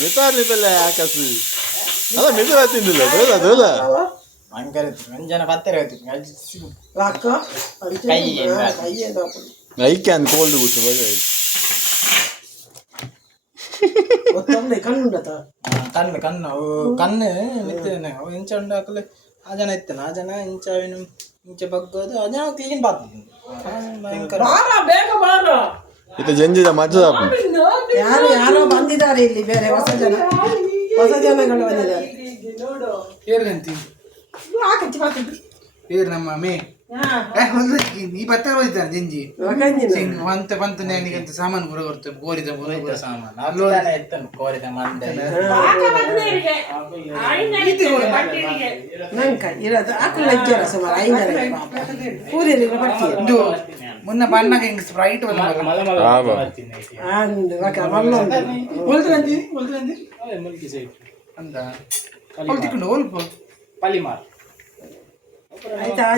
ಮಿತಾರ್ನಿದ್ದಲ್ಲ ಆಕಾಶಿ ಅಲ್ಲ ಮಿದು ತಿಂದಿಲ್ಲ ದೋಲ ದೋಲ ಐಕೆ ಅಂದ್ ಕೋಲ್ಡ್ ಬಿಟ್ಟು ಕಣ್ಣು ಕಣ್ಣು ಕಣ್ಣು ಮಿತ್ತೇನೆ ಅವು ಇಂಚ ಉಂಡಾಕಲೆ ಆ ಜನ ಇತ್ತನ ಆ ಜನ ಇಂಚವಿನ ಇಂಚ ಬಗ್ಗೋದು ಆ ಜನ ಕ್ಲೀನ್ ಬಾರ್ದು ಭಯಂಕರ ಇದು ಜಂಜಿದ ಮಜಾ ಯಾರು ಯಾರೋ ಬಂದಿದ್ದಾರೆ ಇಲ್ಲಿ ಬೇರೆ ಹೊಸ ಜನಗಳು ಬಂದಿದ್ದಾರೆ ನಮ್ಮ ಮೇ ಈ ಪತ್ತ ಹೋಗಿದ್ದಾನೆ ಜಂಜಿ ಬಂತ ಬಂತ ನನಗಂತ ಸಾಮಾನು ಬರ ಬರ್ತದೆ ಕೋರಿದ ಬರ ಸಾಮಾನು ಕೋರಿದ ಮಂಡೆ ಮುನ್ನ ಬಣ್ಣಗೆ ಹಿಂಗೆ ಸ್ಪ್ರೈಟ್ ಅಂತ ಹೊಲ್ತಿಕೊಂಡು ಹೋಲ್ಪ ಆಯ್ತಾ